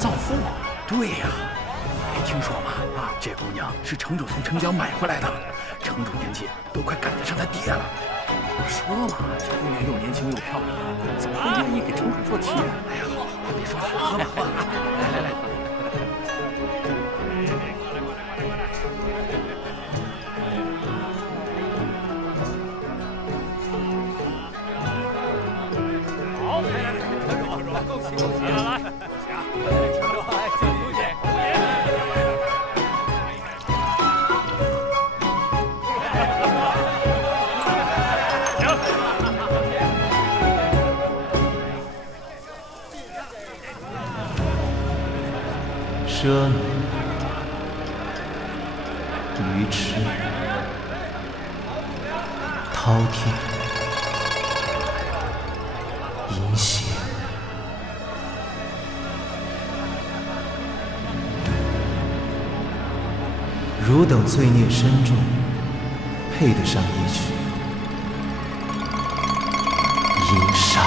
造父。对呀，没听说吗？这姑娘是城主从城郊买回来的，城主年纪都快赶得上他爹了。我说嘛，这姑娘又年轻又漂亮，怎么会愿意给城主做妻呢？哎呀，好，别说了，喝吧，喝吧，来。奢女、愚痴、饕餮、淫邪，汝等罪孽深重，配得上一曲淫杀。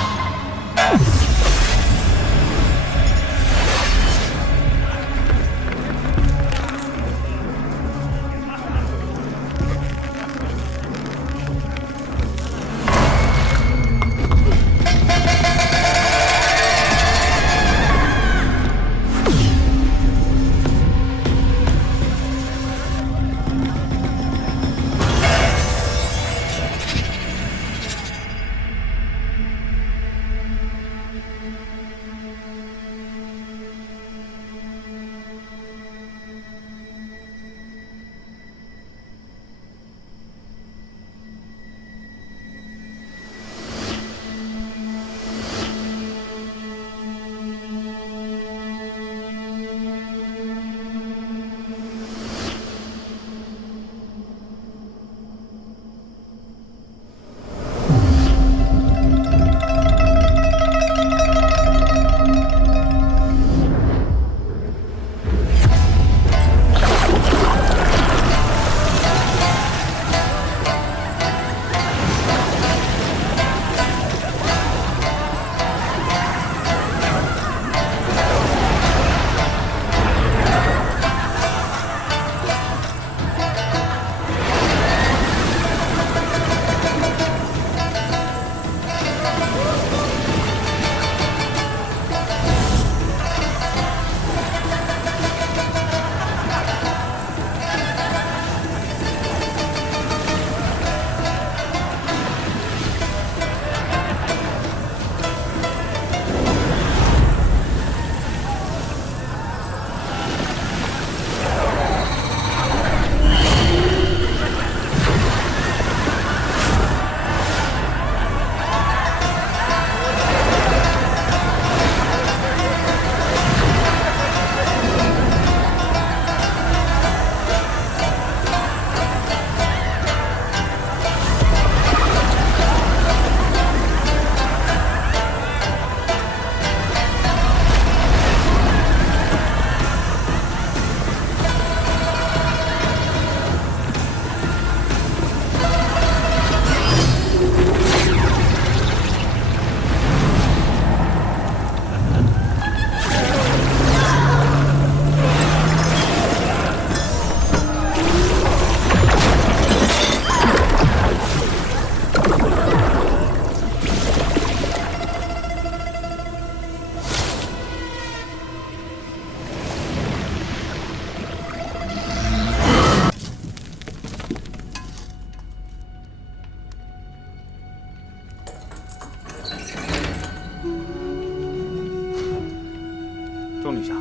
庄女侠，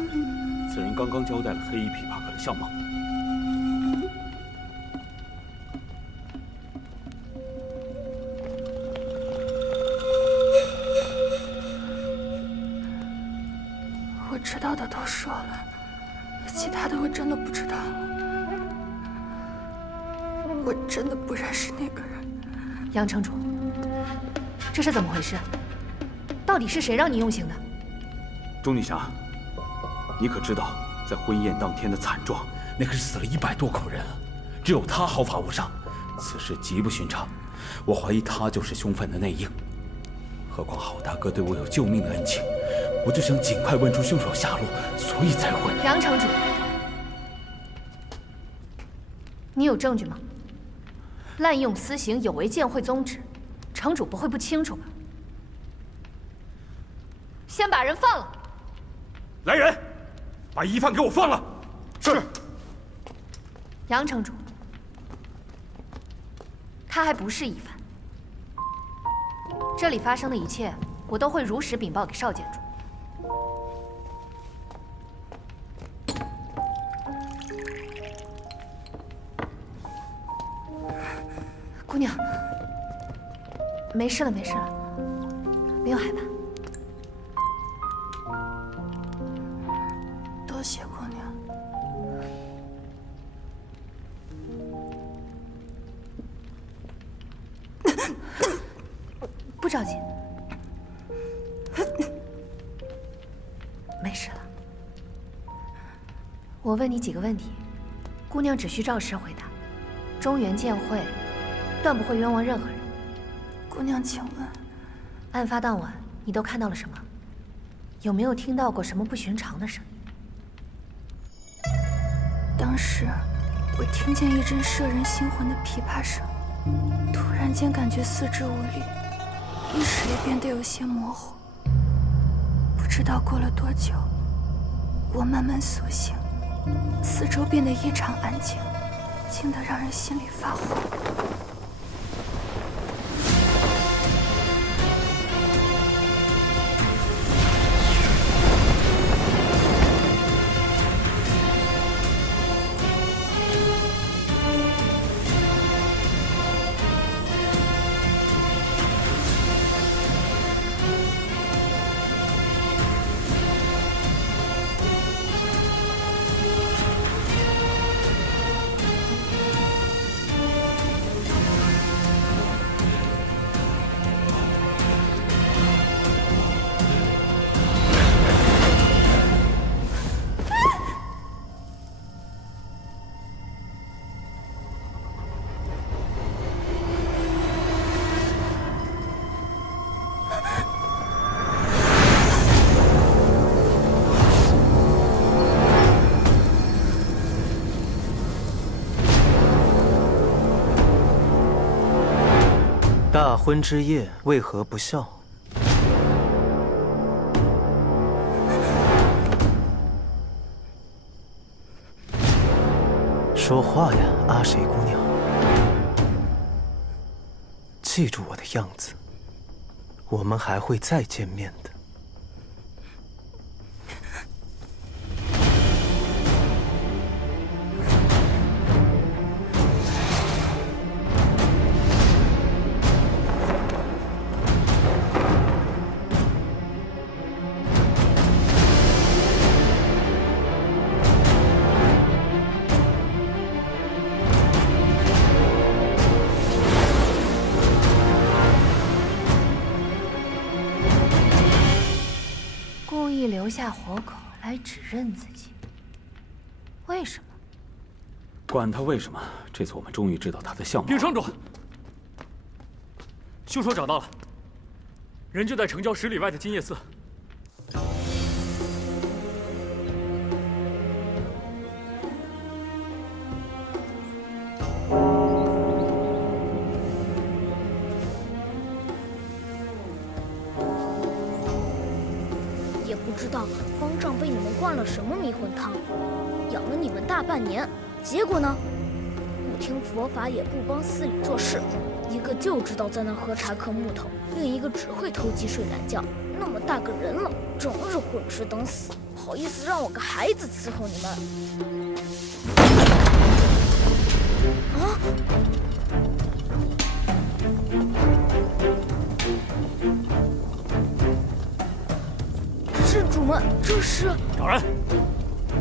此人刚刚交代了黑衣琵琶客的相貌。我知道的都说了，其他的我真的不知道了。我真的不认识那个人。杨城主，这是怎么回事？到底是谁让你用刑的？钟女侠，你可知道，在婚宴当天的惨状？那可是死了100多口人啊，只有他毫发无伤，此事极不寻常。我怀疑他就是凶犯的内应。何况郝大哥对我有救命的恩情，我就想尽快问出凶手下落，所以才会。杨城主，你有证据吗？滥用私刑有违剑会宗旨，城主不会不清楚吧？先把人放了。来人，把疑犯给我放了。是。杨城主，他还不是疑犯。这里发生的一切，我都会如实禀报给少监主。姑娘，没事了，没事了，不用害怕。多谢姑娘。不着急，没事了。我问你几个问题，姑娘只需照实回答。中原剑会断不会冤枉任何人。姑娘，请问，案发当晚你都看到了什么？有没有听到过什么不寻常的声音？当时我听见一阵摄人心魂的琵琶声，突然间感觉四肢无力，意识也变得有些模糊。不知道过了多久，我慢慢苏醒，四周变得异常安静，静得让人心里发慌。大婚之夜为何不笑？说话呀，阿水姑娘！记住我的样子，我们还会再见面的。留下活口来指认自己，为什么？管他为什么，这次我们终于知道他的相貌。禀城主，凶手找到了，人就在城郊10里外的金叶寺。也不知道方丈被你们灌了什么迷魂汤，养了你们大半年，结果呢？不听佛法，也不帮寺里做事，一个就知道在那喝茶嗑木头，另一个只会偷鸡睡懒觉。那么大个人了，终日混吃等死，好意思让我个孩子伺候你们？啊！施主们，这是找人。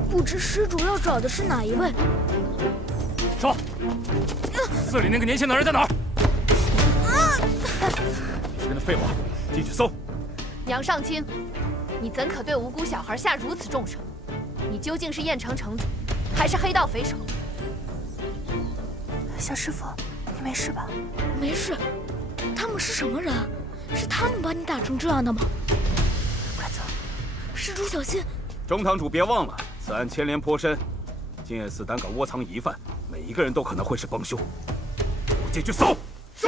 不知施主要找的是哪一位？说，寺里那个年轻的人在哪儿？你跟的废话，进去搜。杨尚卿，你怎可对无辜小孩下如此重手？你究竟是燕城城主，还是黑道匪首？小师傅，你没事吧？没事。他们是什么人？是他们把你打成这样的吗？快走，施主小心！中堂主别忘了，此案牵连颇深，金燕寺胆敢窝藏疑犯，每一个人都可能会是帮凶。进去搜。是。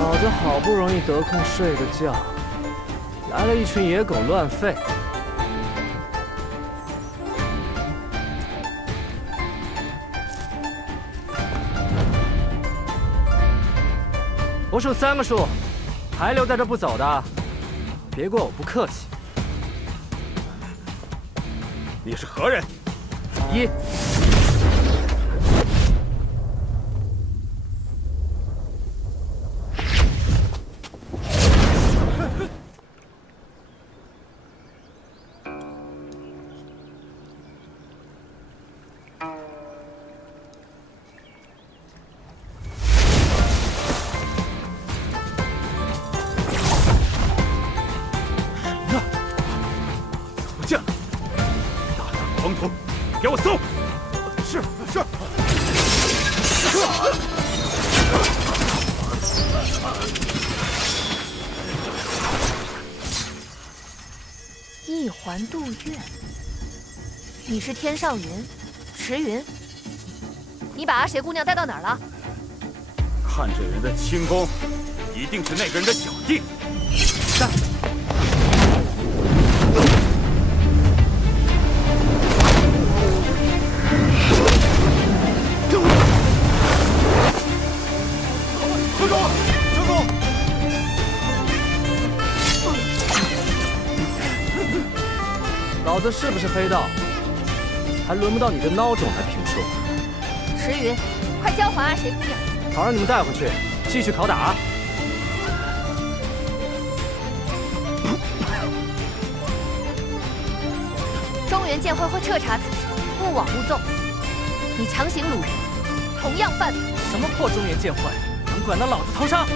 老子好不容易得空睡个觉，来了一群野狗乱吠。我数3个数，还留在这不走的，别怪我不客气。你是何人？1。给我搜！是。一环渡月，你是天上云，池云。你把阿邪姑娘带到哪儿了？看这人的轻功，一定是那个人的小弟。是。老子是不是黑道，还轮不到你这孬种来评说。池云，快交还阿邪姑娘！好让你们带回去，继续拷打。中原剑会会彻查此事，勿枉勿纵。你强行掳人，同样犯法。什么破中原剑会，能管到老子头上？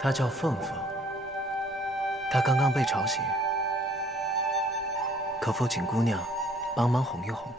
她叫凤凤，她刚刚被吵醒，可否请姑娘帮忙哄一哄？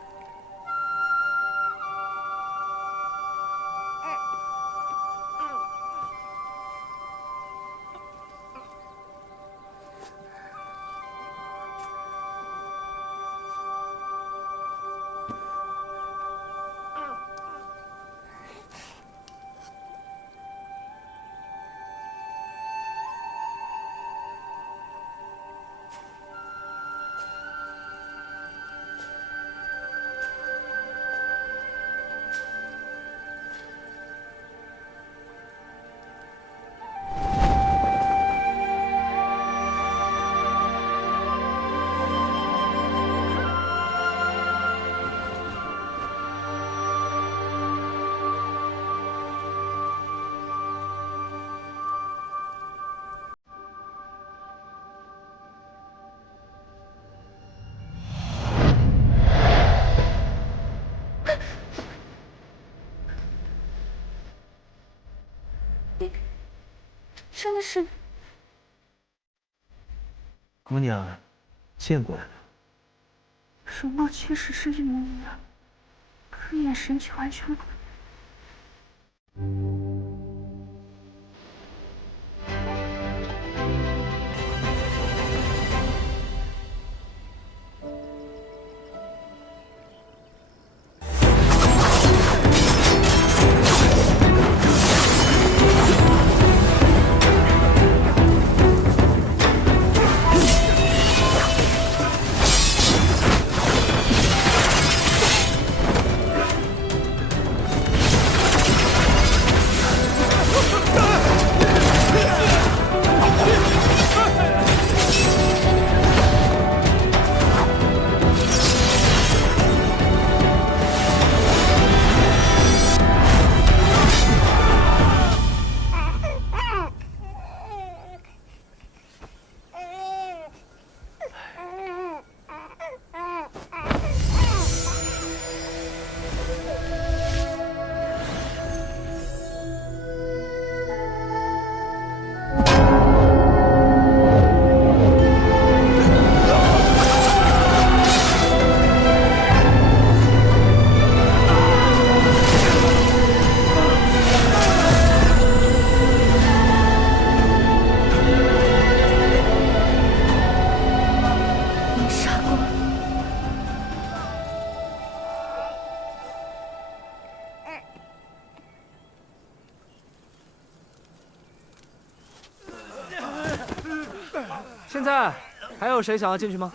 真的是姑娘，见过。容貌确实是一模一样，可眼神却完全不同。现在还有谁想要进去吗？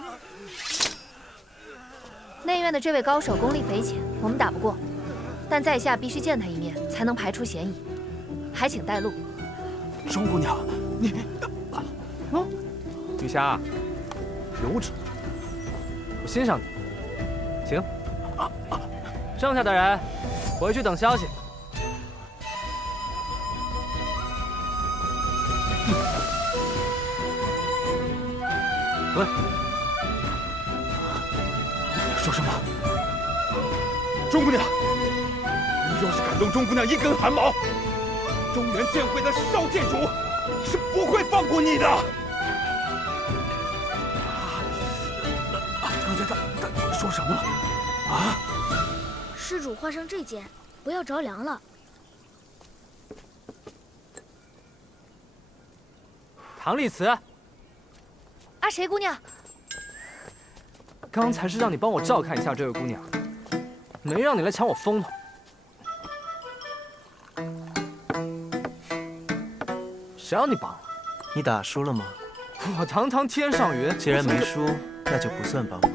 内院的这位高手功力匪浅，我们打不过，但在下必须见他一面，才能排除嫌疑。还请带路。钟姑娘，你……雨霞，有种！我欣赏你。行。剩下的人回去等消息。喂，你说什么？钟姑娘，你要是敢动钟姑娘一根汗毛，中原剑会的少剑主是不会放过你的。刚才他说什么了？啊？施主画上这剑，不要着凉了。唐丽慈，阿谁姑娘，刚才是让你帮我照看一下这位姑娘，没让你来抢我风头。谁让你帮了？你打输了吗？我堂堂天上云，既然没输，那就不算帮忙。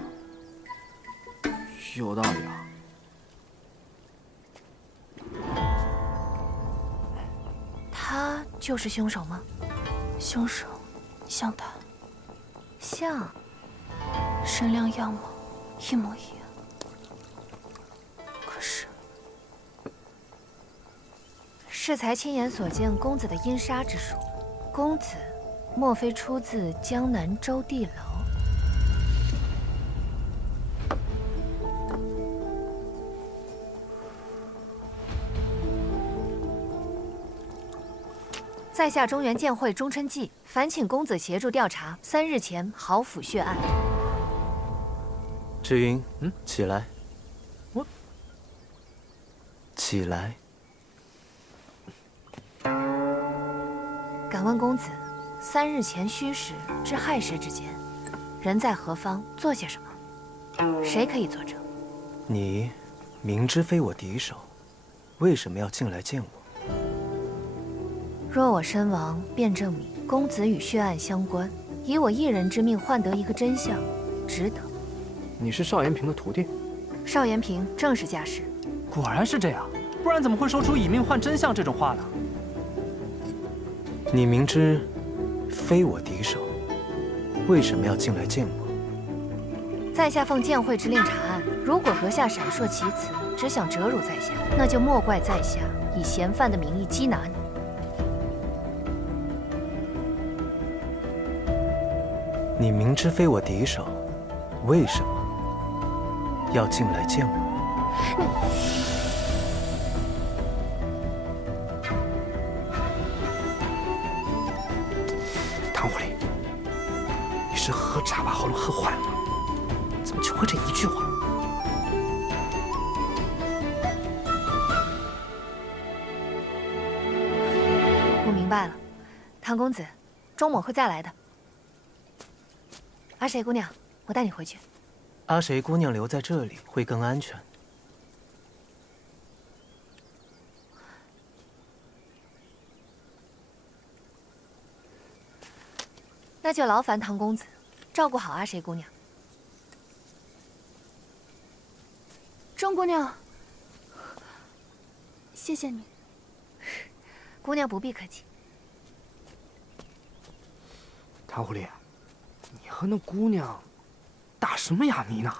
有道理啊。他就是凶手吗？凶手像他，像。身量样貌一模一样。可是，适才亲眼所见公子的阴杀之术，公子莫非出自江南州地楼？在下中原剑会钟琛记，烦请公子协助调查3日前豪府血案。志云，起来。我起来。敢问公子，3日前戌时至亥时之间，人在何方，做些什么？谁可以作证？你明知非我敌手，为什么要进来见我？若我身亡，便证明公子与血案相关，以我一人之命换得一个真相，值得。你是邵延平的徒弟？邵延平正是家师。果然是这样，不然怎么会说出以命换真相这种话呢？你明知非我敌手，为什么要进来见我？在下奉剑会之令查案，如果阁下闪烁其词，只想折辱在下，那就莫怪在下以嫌犯的名义缉拿你。你明知非我敌手，为什么要进来见我？唐狐狸，你是喝茶把喉咙喝坏了吗？怎么就会这一句话？我明白了，唐公子，钟某会再来的。阿谁姑娘，我带你回去。阿谁姑娘留在这里会更安全。那就劳烦唐公子，照顾好阿谁姑娘。钟姑娘，谢谢你。姑娘不必客气。唐狐狸，你和那姑娘打什么哑谜呢？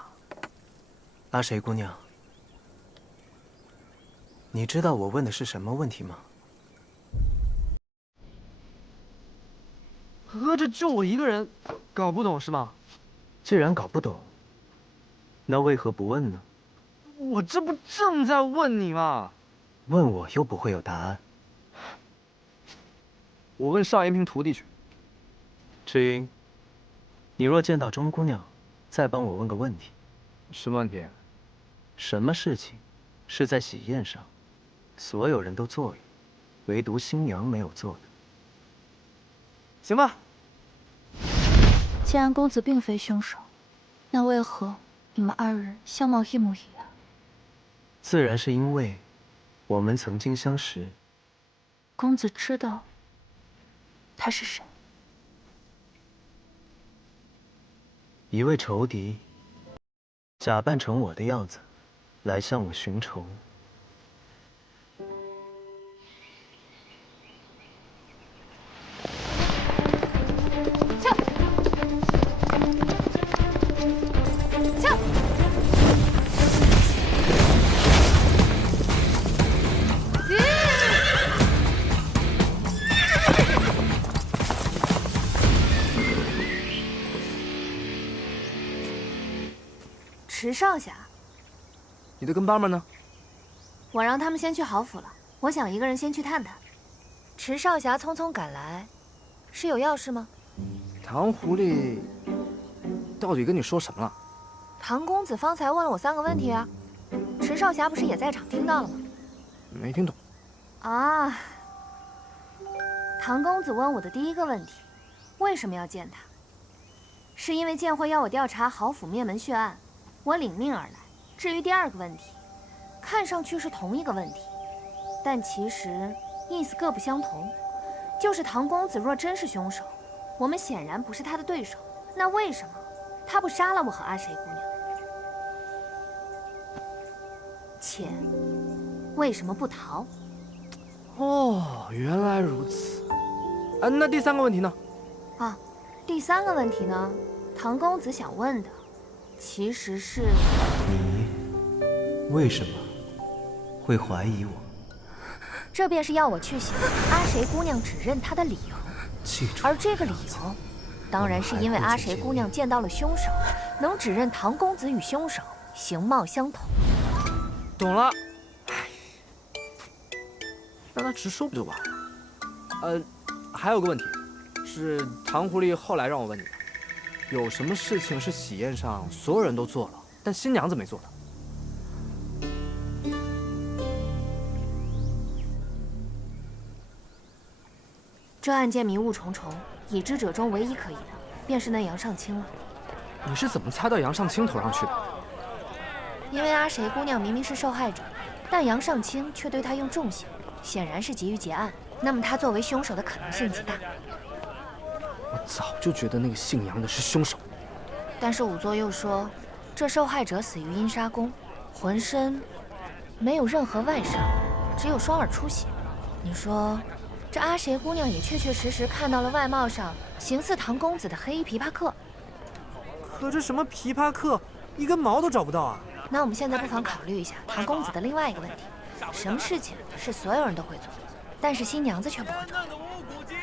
阿谁姑娘，你知道我问的是什么问题吗？合着就我一个人搞不懂是吗？既然搞不懂，那为何不问呢？我这不正在问你吗？问我又不会有答案。我问邵延平徒弟去。志云，你若见到钟姑娘，再帮我问个问题。什么问题？什么事情是在喜宴上所有人都做了，唯独新娘没有做的？行吧。既然公子并非凶手，那为何你们2人相貌一模一样？自然是因为我们曾经相识。公子知道他是谁？一位仇敌，假扮成我的样子，来向我寻仇。池少侠，你的跟班们呢？我让他们先去豪府了，我想一个人先去探探。池少侠匆匆赶来，是有要事吗？唐狐狸到底跟你说什么了？唐公子方才问了我3个问题啊，池少侠不是也在场听到了吗？没听懂。啊，唐公子问我的第1个问题，为什么要见他？是因为剑会要我调查豪府灭门血案，我领命而来。至于第2个问题，看上去是同一个问题，但其实意思各不相同。就是唐公子若真是凶手，我们显然不是他的对手，那为什么他不杀了我和阿谁姑娘？且为什么不逃？哦，原来如此。那第3个问题呢？啊，第3个问题呢，唐公子想问的，其实是你为什么会怀疑我？这便是要我去写阿谁姑娘指认他的理由。记住，而这个理由，当然是因为阿谁姑娘见到了凶手，能指认唐公子与凶手形貌相同。懂了。让他直说不就完了？还有个问题，是唐狐狸后来让我问你的，有什么事情是喜宴上所有人都做了，但新娘子没做的？这案件迷雾重重，已知者中唯一可疑的，便是那杨尚清了。你是怎么猜到杨尚清头上去的？因为阿谁姑娘明明是受害者，但杨尚清却对她用重刑，显然是急于结案。那么他作为凶手的可能性极大。我早就觉得那个姓杨的是凶手。但是仵作又说，这受害者死于阴杀宫，浑身没有任何外伤，只有双耳出血。你说，这阿谁姑娘也确确实实看到了外貌上形似唐公子的黑衣琵琶客。可这什么琵琶客，一根毛都找不到啊！那我们现在不妨考虑一下唐公子的另外一个问题：什么事情是所有人都会做，但是新娘子却不会做的？乌骨鸡，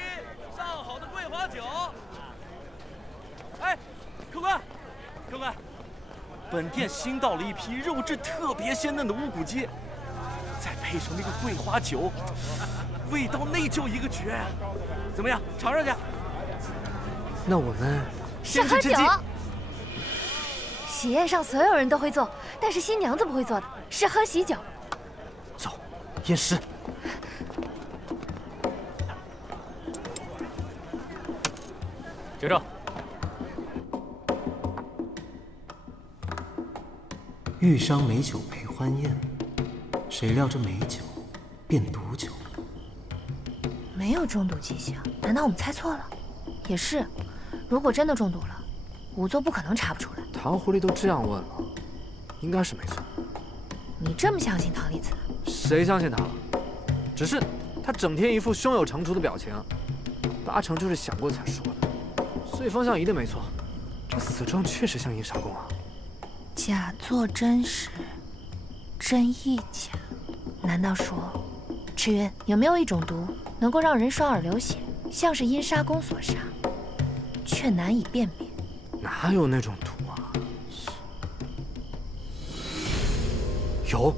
上好的桂花酒。哎，客官，客官，本店新到了一批肉质特别鲜嫩的乌骨鸡，再配上那个桂花酒，味道那叫一个绝！怎么样，尝尝去？那我们是喝酒。喜宴上所有人都会做，但是新娘子不会做的是喝喜酒。走，验尸。就这。欲伤美酒陪欢宴，谁料这美酒变毒酒。没有中毒迹象，难道我们猜错了？也是，如果真的中毒了，仵作不可能查不出来。唐狐狸都这样问了，应该是没错。你这么相信唐丽子？谁相信他了？只是他整天一副胸有成竹的表情，8成就是想过才说的。所以方向一定没错，这死状确实像阴杀宫啊。假作真实，真亦假。难道说，赤云有没有一种毒能够让人双耳流血，像是阴杀宫所杀，却难以辨别？哪有那种毒啊？有，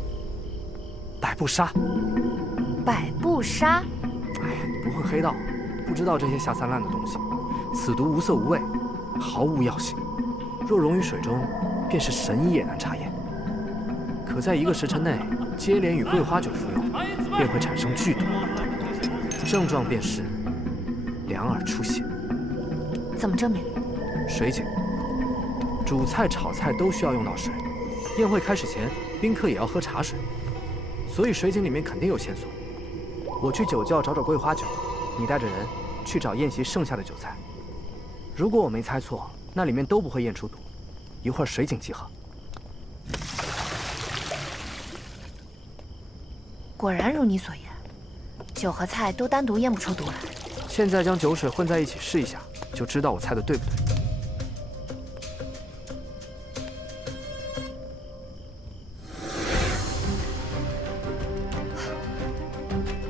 百步杀。百步杀？哎呀，你不混黑道，不知道这些下三滥的东西。此毒无色无味，毫无药性，若溶于水中，便是神医也难查验。可在1个时辰内接连与桂花酒服用，便会产生剧毒，症状便是两耳出血。怎么证明？水井，煮菜炒菜都需要用到水，宴会开始前，宾客也要喝茶水，所以水井里面肯定有线索。我去酒窖找找桂花酒，你带着人去找宴席剩下的酒菜。如果我没猜错，那里面都不会验出毒。一会儿水井集合。果然如你所言，酒和菜都单独验不出毒来。现在将酒水混在一起试一下，就知道我猜的对不对。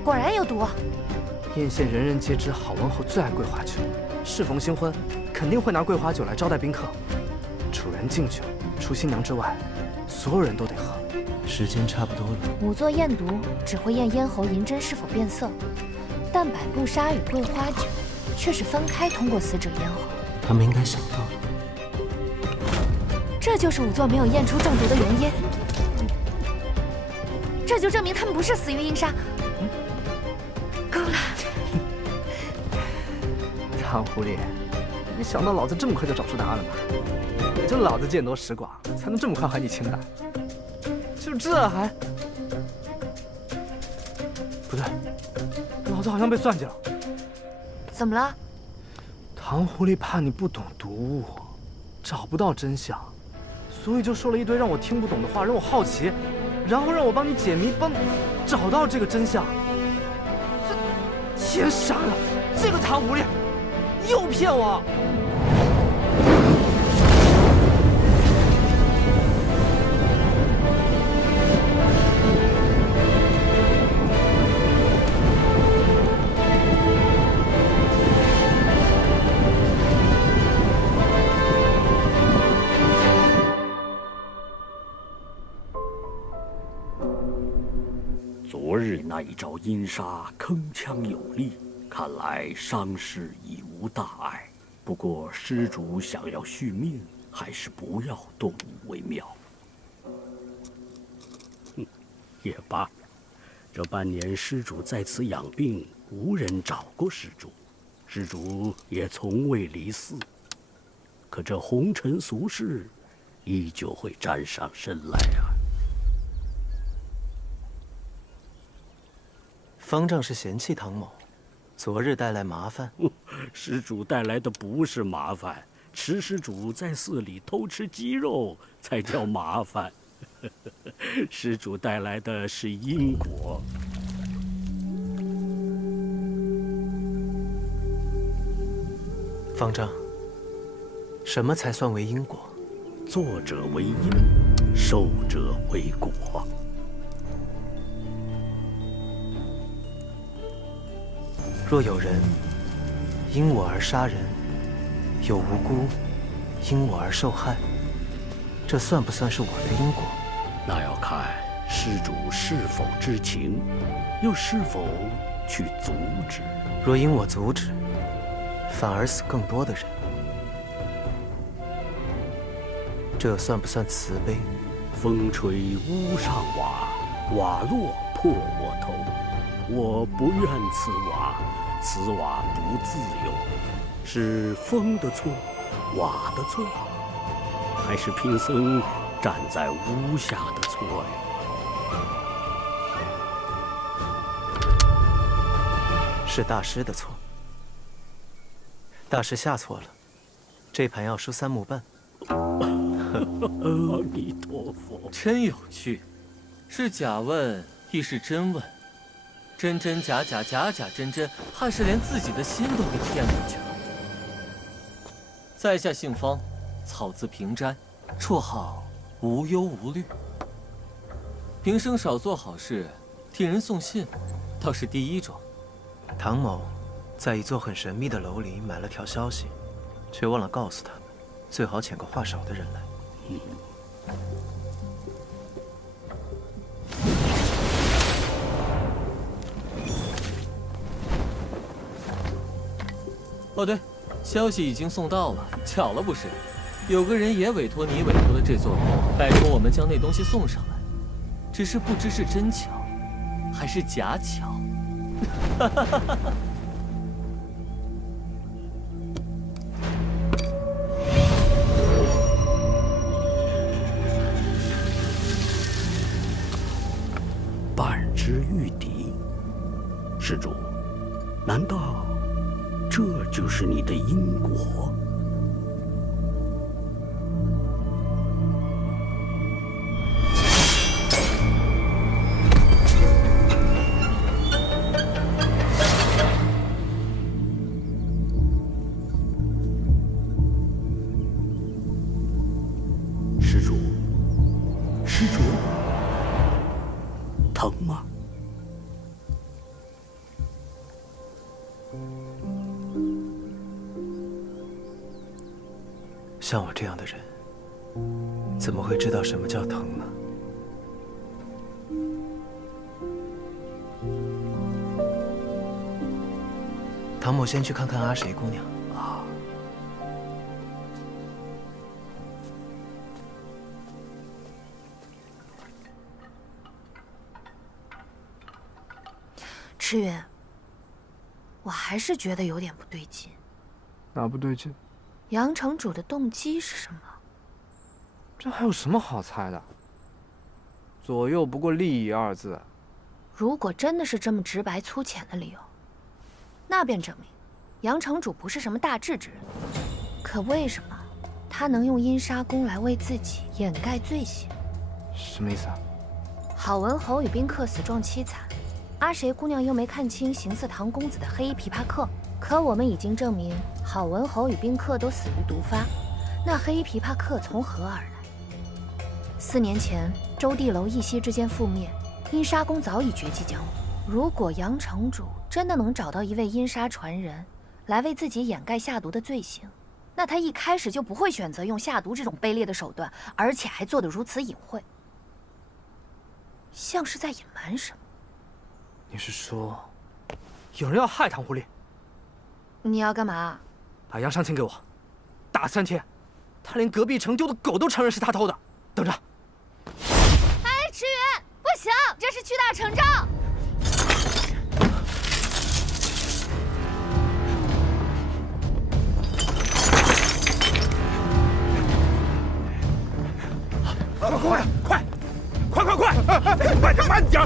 果然有毒。燕县人人皆知，好王后最爱桂花酒，适逢新婚，肯定会拿桂花酒来招待宾客。主人敬酒，除新娘之外，所有人都得喝。时间差不多了。仵作验毒只会验咽喉银针是否变色，但百步纱与桂花酒却是分开通过死者咽喉。他们应该想到了。这就是仵作没有验出中毒的原因。这就证明他们不是死于阴杀。够了。唐狐狸，没想到老子这么快就找出答案了吧？也就老子见多识广，才能这么快还你清白。就这还不对，老子好像被算计了。怎么了？唐狐狸怕你不懂毒物，找不到真相，所以就说了一堆让我听不懂的话，让我好奇，然后让我帮你解谜，帮你找到这个真相。这天杀了，这个唐狐狸又骗我！昨日那一招阴杀铿锵有力，看来伤势已无大碍。不过施主想要续命，还是不要动武为妙。也罢，这半年施主在此养病，无人找过施主，施主也从未离寺。可这红尘俗事，依旧会沾上身来啊。方丈是嫌弃唐某，昨日带来麻烦。施主带来的不是麻烦，池施主在寺里偷吃鸡肉才叫麻烦。施主带来的是因果。方丈，什么才算为因果？作者为因，受者为果。若有人因我而杀人，有无辜因我而受害，这算不算是我的因果？那要看施主是否知情，又是否去阻止。若因我阻止，反而死更多的人，这算不算慈悲？风吹屋上瓦，瓦落破我头。我不怨此瓦，此瓦不自由，是风的错，瓦的错，还是贫僧站在屋下的错呀？是大师的错。大师下错了，这盘要输3木半。阿弥陀佛，真有趣，是假问亦是真问。真真假假，假假真真，怕是连自己的心都给骗过去了。在下姓方，草字平斋，绰号无忧无虑。平生少做好事，替人送信，倒是第一桩。唐某在一座很神秘的楼里买了条消息，却忘了告诉他们，最好遣个话少的人来。哦对，消息已经送到了，巧了不是？有个人也委托你委托的这座楼，拜托我们将那东西送上来，只是不知是真巧，还是假巧。半之玉笛，施主，难道这就是你的因果？疼吗？像我这样的人，怎么会知道什么叫疼呢？唐某先去看看阿谁姑娘。啊。赤云，我还是觉得有点不对劲。哪不对劲？杨城主的动机是什么？这还有什么好猜的？左右不过利益二字。如果真的是这么直白粗浅的理由，那便证明杨城主不是什么大智之人。可为什么他能用阴杀功来为自己掩盖罪行？什么意思啊？郝文侯与宾客死状凄惨，阿谁姑娘又没看清形似唐公子的黑衣琵琶客。可我们已经证明，郝文侯与宾客都死于毒发，那黑衣琵琶客从何而来？4年前，周地楼一夕之间覆灭，阴杀宫早已绝迹江湖。如果杨城主真的能找到一位阴杀传人，来为自己掩盖下毒的罪行，那他一开始就不会选择用下毒这种卑劣的手段，而且还做得如此隐晦，像是在隐瞒什么。你是说，有人要害唐狐狸？你要干嘛？把杨尚卿给我，打3天，他连隔壁城丢的狗都承认是他偷的。等着。哎，池云，不行，这是屈大成招。快点，慢点！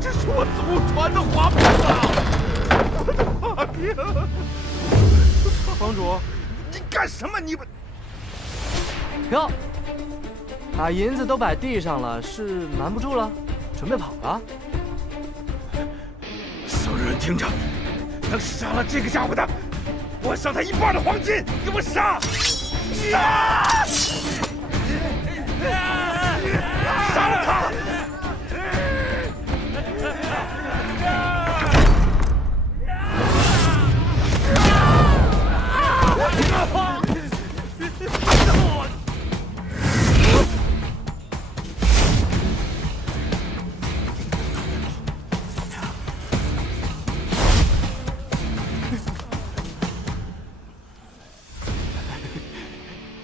这是我祖传的花瓶啊！我的花瓶！房主，你干什么？你们哟，把银子都摆地上了，是瞒不住了，准备跑了？所有人听着，能杀了这个家伙的，我赏他1半的黄金！给我杀！杀！杀了他！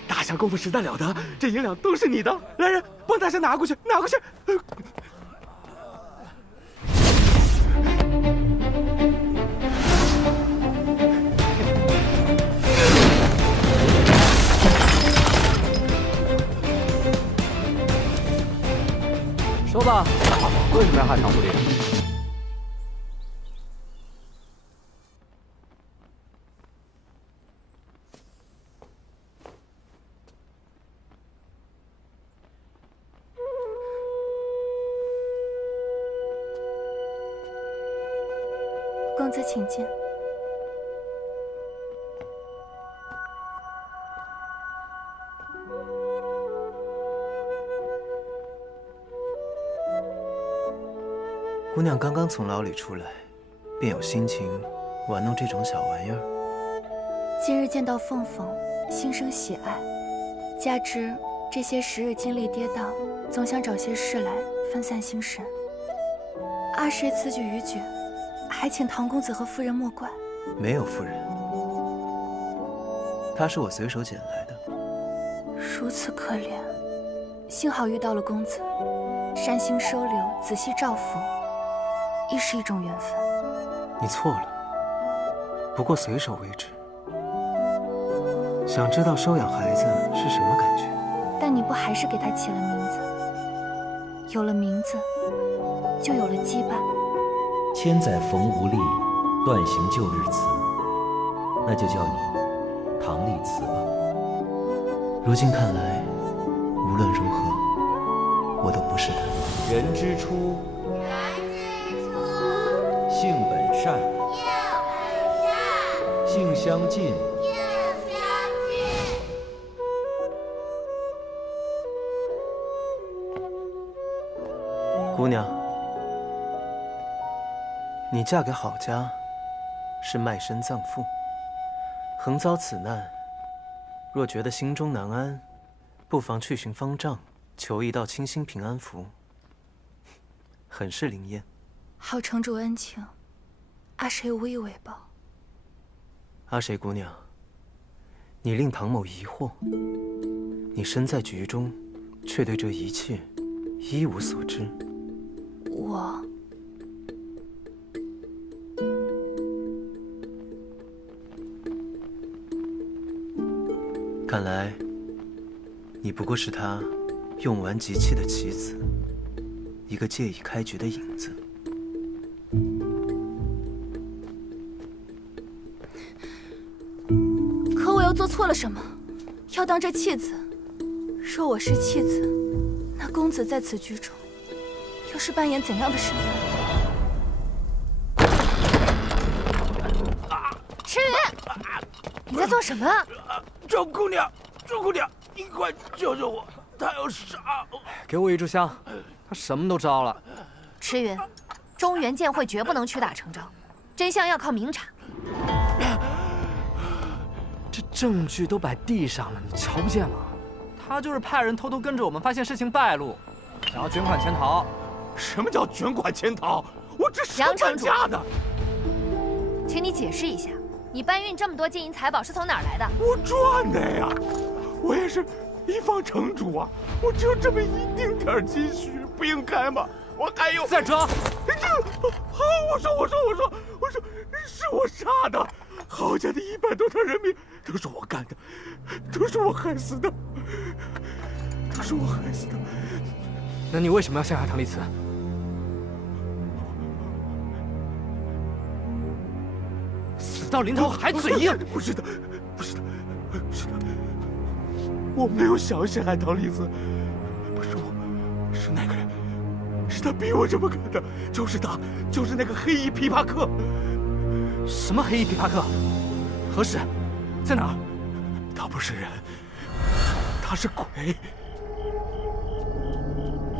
大侠功夫实在了得，这银两都是你的。来人，帮大侠拿过去，拿过去。说吧，为什么要害唐狐狸？公子请见。姑娘刚刚从牢里出来，便有心情玩弄这种小玩意儿。今日见到凤凤，心生喜爱，加之这些时日经历跌宕，总想找些事来分散心神。阿谁此举逾矩，还请唐公子和夫人莫怪。没有夫人，她是我随手捡来的。如此可怜，幸好遇到了公子，善心收留，仔细照拂，亦是一种缘分。你错了，不过随手为之。想知道收养孩子是什么感觉？但你不还是给他起了名字？有了名字，就有了羁绊。千载逢无力，断行旧日词。那就叫你唐丽词吧。如今看来，无论如何，我都不是他。人之初，性本善，性相近，姑娘，你嫁给郝家，是卖身葬父，横遭此难，若觉得心中难安，不妨去寻方丈，求一道清心平安符，很是灵验。郝城主恩情，阿谁无以为报。阿谁姑娘，你令唐某疑惑，你身在局中，却对这一切一无所知。我看来，你不过是他用完即弃的棋子，一个借以开局的引子。可我又做错了什么？要当这弃子？若我是弃子，那公子在此局中，又是扮演怎样的身份？赤羽，你在做什么？周姑娘，周姑娘，你快救救我！他要杀我！给我一炷香，他什么都招了。赤羽，中原剑会绝不能屈打成招，真相要靠明察。这证据都摆地上了，你瞧不见吗？他就是派人偷偷跟着我们，发现事情败露，想要卷款潜逃。什么叫卷款潜逃？我这是搬家的。请你解释一下，你搬运这么多金银财宝是从哪儿来的？我赚的呀！我也是一方城主啊，我只有这么一丁点积蓄，不应该吗？我还有再装！我说，是我杀的，郝家的100多条人命都是我干的，都是我害死的，都是我害死的。那你为什么要陷害唐丽慈？死到临头还嘴硬！不是的，我没有想要陷害唐丽慈，不是我，是那个人，是他逼我这么干的，就是他，就是那个黑衣琵琶客。什么黑衣琵琶客？何时？在哪儿？他不是人，他是鬼。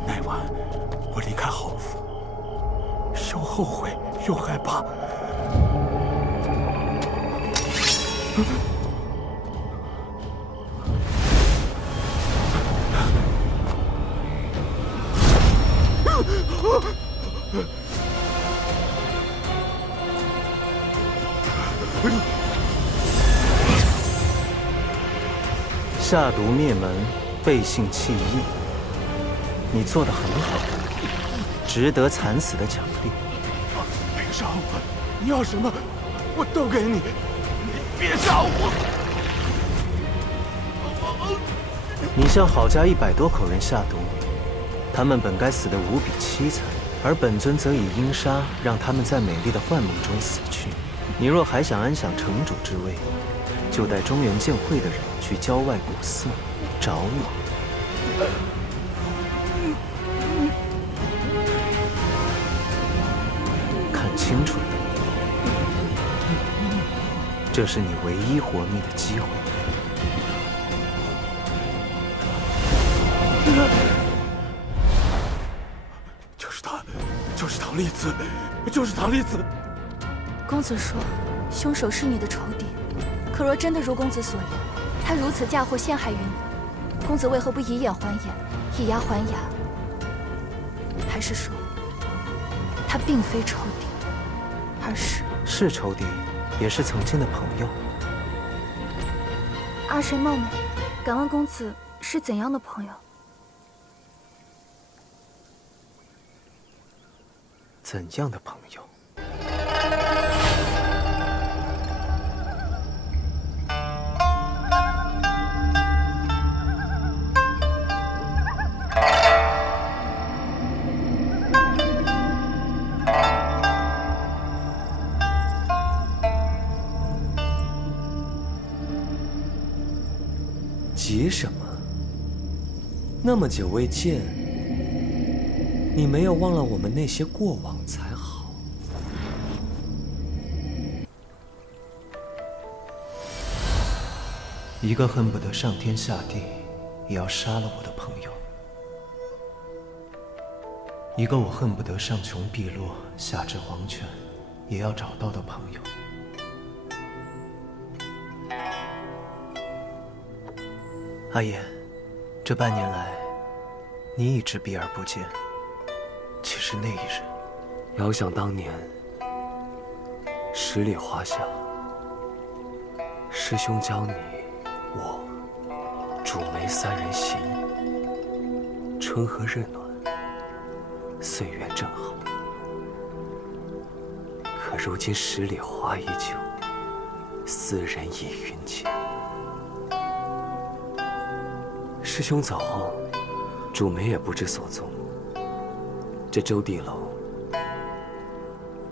那晚我离开郝府，又后悔又害怕。下毒灭门，背信弃义，你做得很好，值得惨死的奖励。别杀我！你要什么，我都给你。你别杀我！你向郝家100多口人下毒，他们本该死得无比凄惨，而本尊则以阴杀让他们在美丽的幻梦中死去。你若还想安享城主之位，就带中原剑会的人去郊外古寺找我。看清楚了，这是你唯一活命的机会。就是唐丽慈，就是唐丽慈。公子说，凶手是你的仇敌。可若真的如公子所言，他如此嫁祸陷害于你，公子为何不以眼还眼，以牙还牙？还是说，他并非仇敌，而是仇敌，也是曾经的朋友。阿谁冒昧，敢问公子是怎样的朋友？怎样的朋友？急什么？那么久未见，你没有忘了我们那些过往才好。一个恨不得上天下地也要杀了我的朋友，一个我恨不得上穷碧落，下至黄泉，也要找到的朋友。阿言，这半年来，你一直避而不见。其实那一日，遥想当年，十里花下，师兄教你我主梅三人行，春和日暖，岁月正好。可如今十里花依旧，斯人已云间。师兄走后，主梅也不知所踪。这周地楼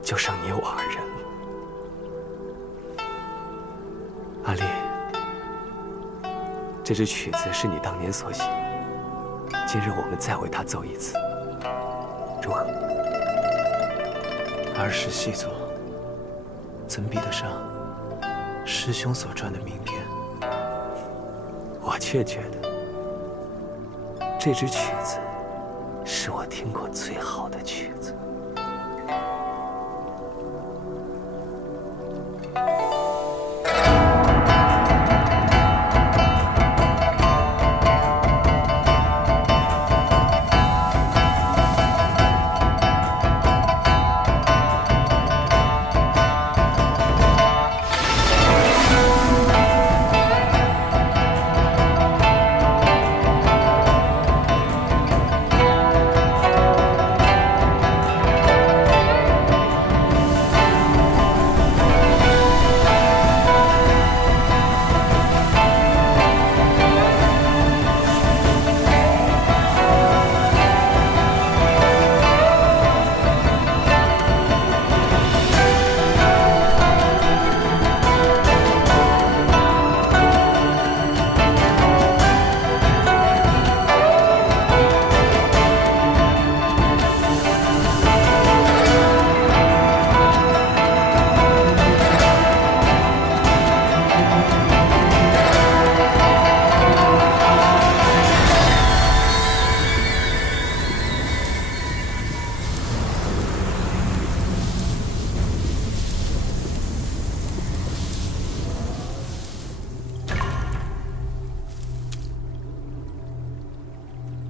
就剩你我二人了。阿烈，这支曲子是你当年所写，今日我们再为它奏一次，如何？儿时细作，怎比得上师兄所撰的名篇？我却觉得这支曲子是我听过最好的曲子。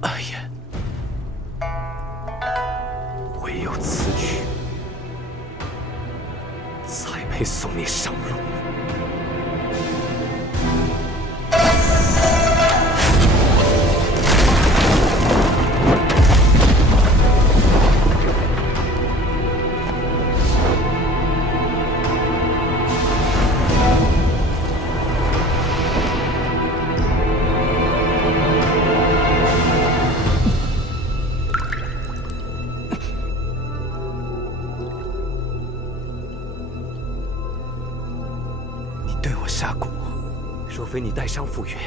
阿言，唯有此曲，才配送你上路。对我下蛊，若非你带伤复原，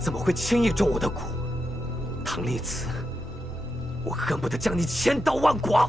怎么会轻易中我的蛊？唐丽子，我恨不得将你千刀万剐！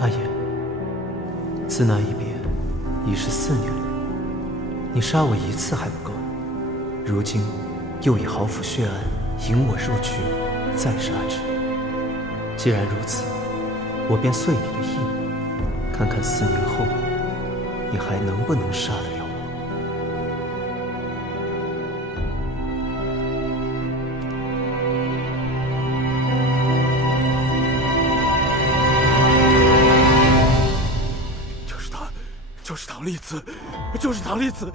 阿言，自那一别已是4年了，你杀我1次还不够，如今又以豪府血案引我入局，再杀之。既然如此，我便遂你的意，看看4年后你还能不能杀得了我。就是唐丽子，就是唐丽子，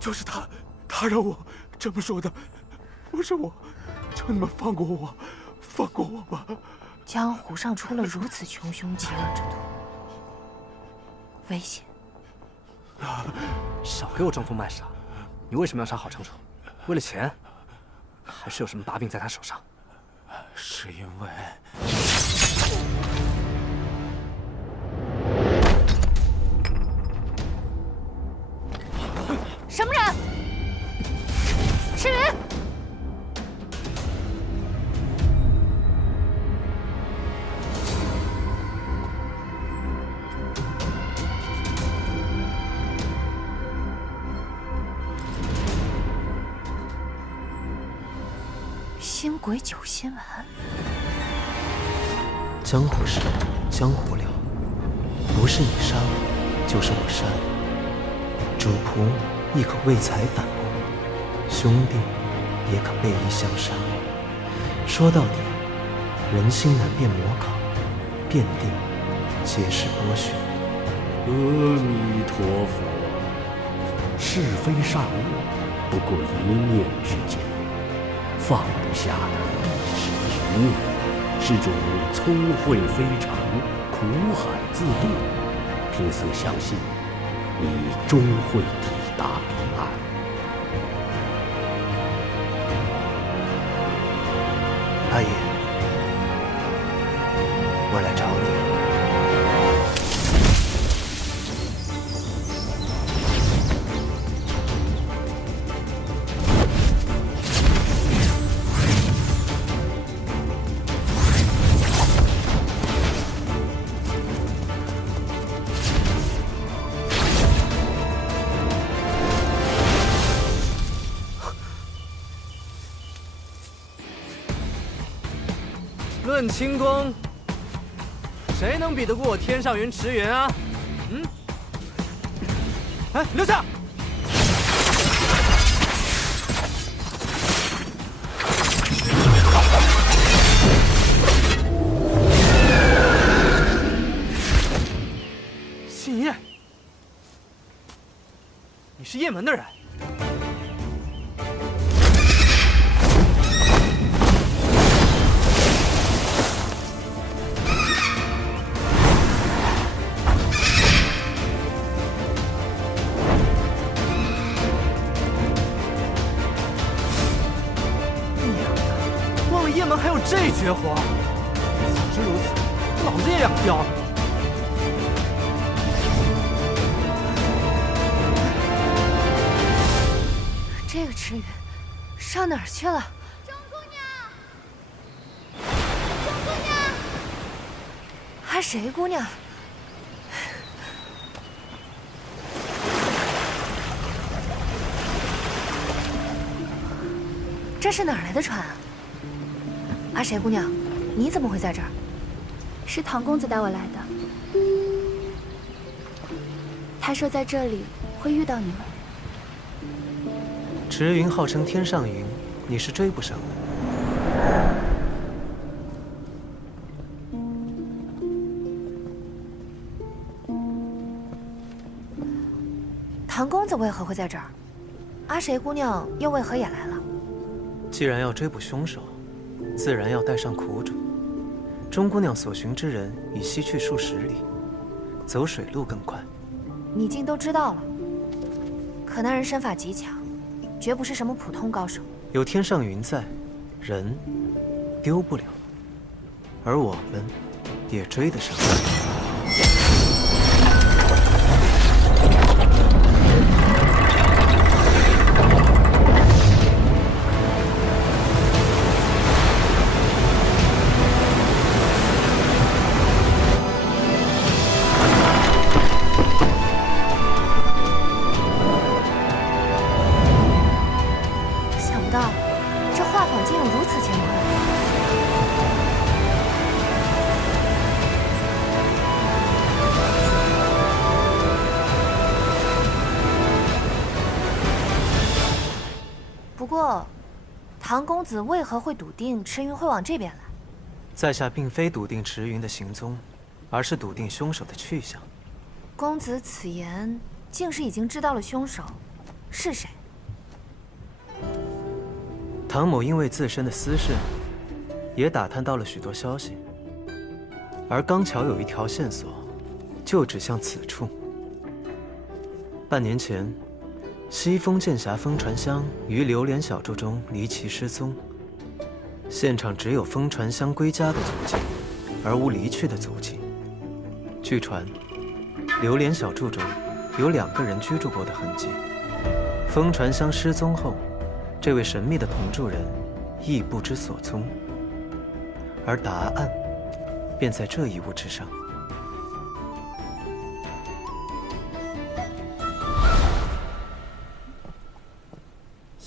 就是他，他让我这么说的。不是我，求你们放过我，放过我吧。江湖上出了如此穷凶极恶之徒，危险。少给我装疯卖傻！你为什么要杀郝城主？为了钱，还是有什么把柄在他手上？是因为……什么人？赤云！星鬼九仙丸。江湖事，江湖了，不是你杀我，就是我杀你。主仆亦可为财反目，兄弟也可背义相杀。说到底，人心难辨魔考，辨定皆是剥削。阿弥陀佛，是非善恶不过一念之间，放不下的必是一念。施主聪慧非常，苦海自渡，贫僧相信你终会抵达彼岸。阿爷，我来找你。论轻功，谁能比得过我天上云迟云啊？哎，留下！信叶，你是叶门的人？叶门还有这绝活，早知如此，老子也养貂。这个迟云上哪儿去了？钟姑娘，钟姑娘，还谁姑娘？这是哪儿来的船啊？阿谁姑娘，你怎么会在这儿？是唐公子带我来的。他说在这里会遇到你们。迟云号称天上云，你是追不上的。唐公子为何会在这儿？阿谁姑娘又为何也来了？既然要追捕凶手，自然要带上苦主。钟姑娘所寻之人已西去数十里，走水路更快。你竟都知道了。可那人身法极强，绝不是什么普通高手。有天上云在，人丢不了，而我们也追得上。过，唐公子为何会笃定迟云会往这边来？在下并非笃定迟云的行踪，而是笃定凶手的去向。公子此言，竟是已经知道了凶手是谁？唐某因为自身的私事，也打探到了许多消息，而刚巧有一条线索，就指向此处。半年前，西风剑侠风传香于榴莲小筑中离奇失踪，现场只有风传香归家的足迹，而无离去的足迹。据传，榴莲小筑中有2个人居住过的痕迹。风传香失踪后，这位神秘的同住人亦不知所踪，而答案便在这一物之上。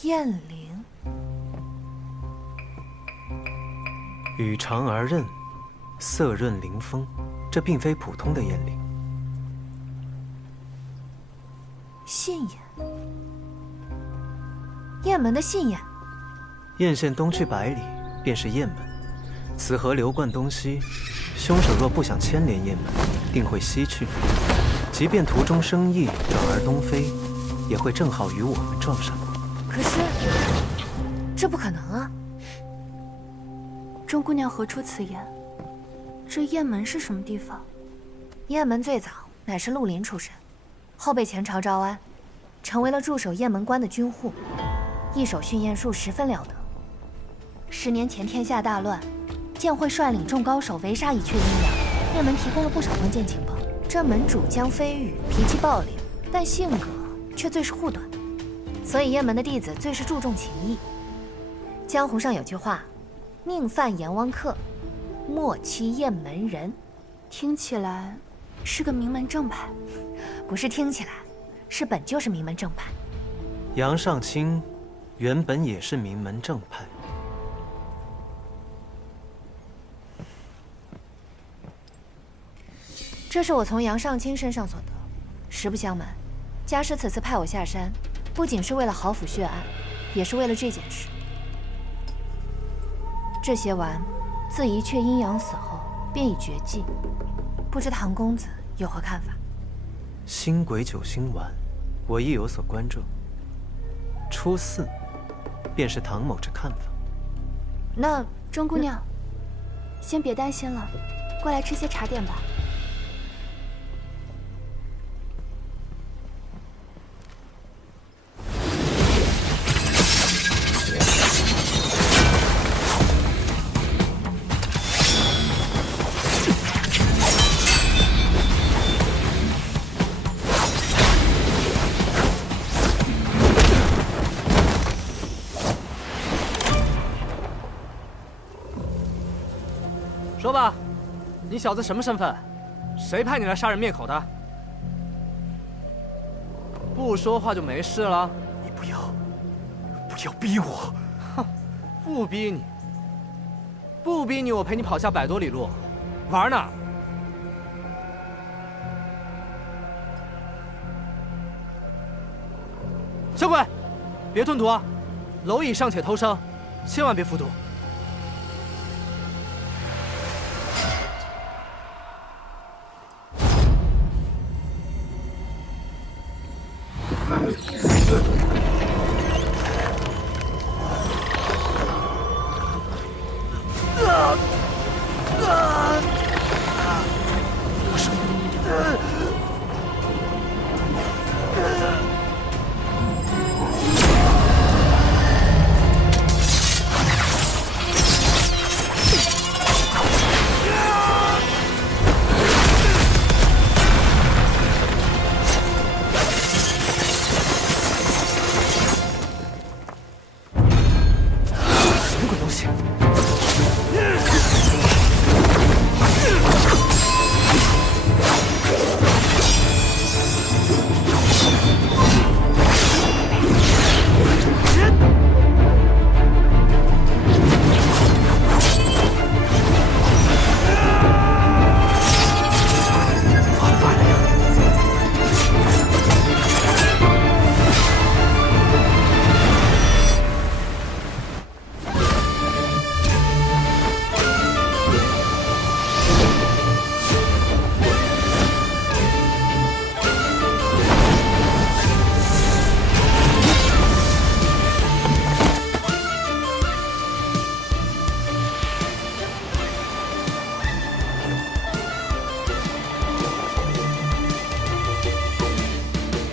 燕翎，羽长而韧，色润灵风，这并非普通的燕翎。信眼，雁门的信眼。雁县东去100里，便是雁门。此河流贯东西，凶手若不想牵连雁门，定会西去。即便途中生意转而东飞，也会正好与我们撞上。可是，这不可能啊！钟姑娘何出此言？这雁门是什么地方？雁门最早乃是绿林出身，后被前朝招安，成为了驻守雁门关的军户，一手驯雁术十分了得。10年前天下大乱，剑会率领众高手围杀一阙阴阳，雁门提供了不少关键情报。这门主江飞羽脾气暴烈，但性格却最是护短，所以雁门的弟子最是注重情义。江湖上有句话，宁犯阎王客，莫欺雁门人。听起来是个名门正派。不是听起来，是本就是名门正派。杨尚卿原本也是名门正派。这是我从杨尚卿身上所得。实不相瞒，家师此次派我下山，不仅是为了豪抚血案，也是为了这件事。这些丸自一阙阴阳死后便已绝迹，不知唐公子有何看法？星鬼9星丸，我亦有所关注。初4，便是唐某之看法。那钟姑娘，先别担心了，过来吃些茶点吧。说吧，你小子什么身份？谁派你来杀人灭口的？不说话就没事了。你不要逼我！哼，不逼你，不逼你，我陪你跑下100多里路，玩呢？小鬼，别吞毒啊！蝼蚁尚且偷生，千万别服毒。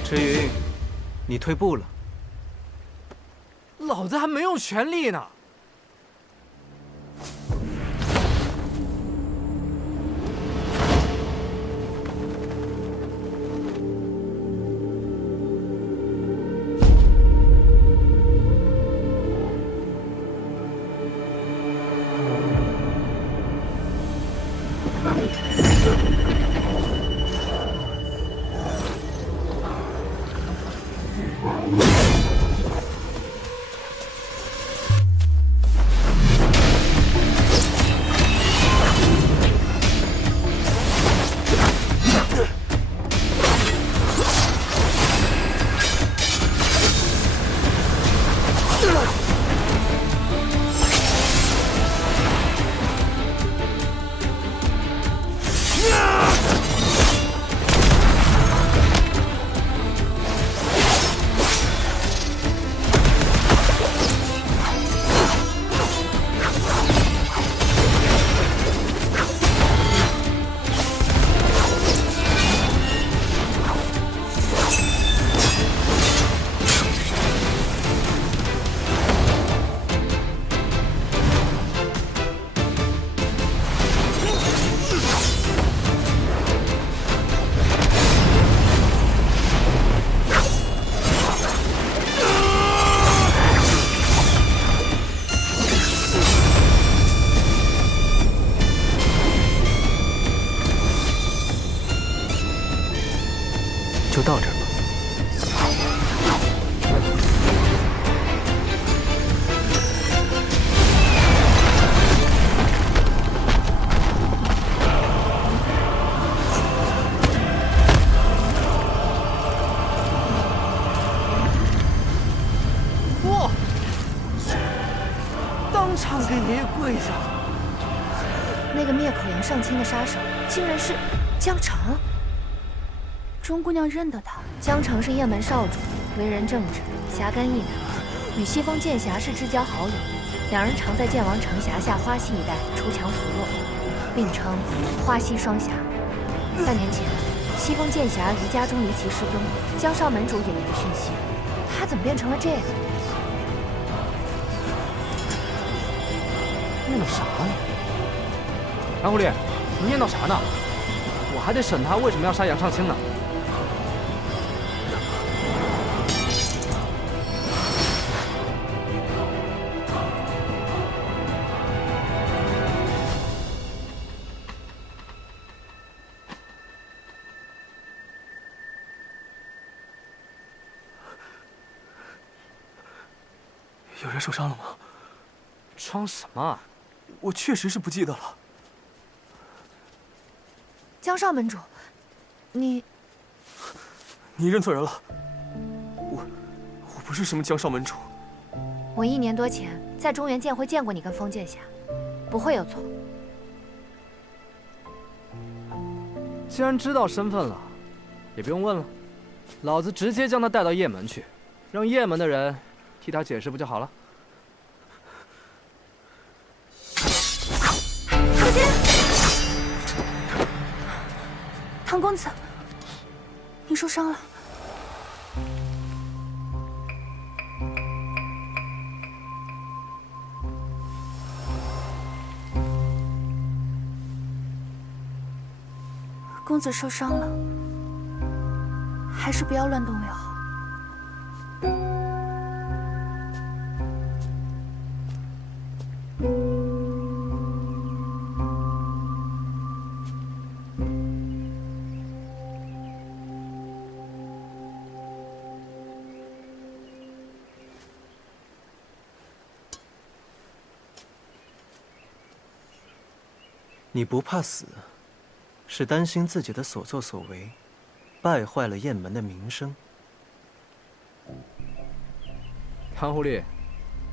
赤云，你退步了。老子还没用全力呢。就到这儿吧。哇！当场给爷爷跪下！那个灭口阳上卿的杀手，竟然是江澄。钟姑娘认得他。江澄是雁门少主，为人正直，侠肝义胆，与西风剑侠是至交好友。两人常在剑王城辖下花溪一带锄强扶弱，并称花溪双侠。半年前，西风剑侠于家中离奇失踪，江少门主也没了讯息。他怎么变成了这样？念叨啥呢？蓝狐狸，你念叨啥呢？我还得审他为什么要杀杨尚卿呢。有人受伤了吗？装什么啊？我确实是不记得了。江少门主，你认错人了。我不是什么江少门主。我1年多前在中原剑会见过你跟风剑侠，不会有错。既然知道身份了，也不用问了，老子直接将他带到雁门去，让雁门的人替他解释不就好了？小心！唐公子，你受伤了。公子受伤了，还是不要乱动为好。你不怕死，是担心自己的所作所为败坏了雁门的名声。唐狐狸，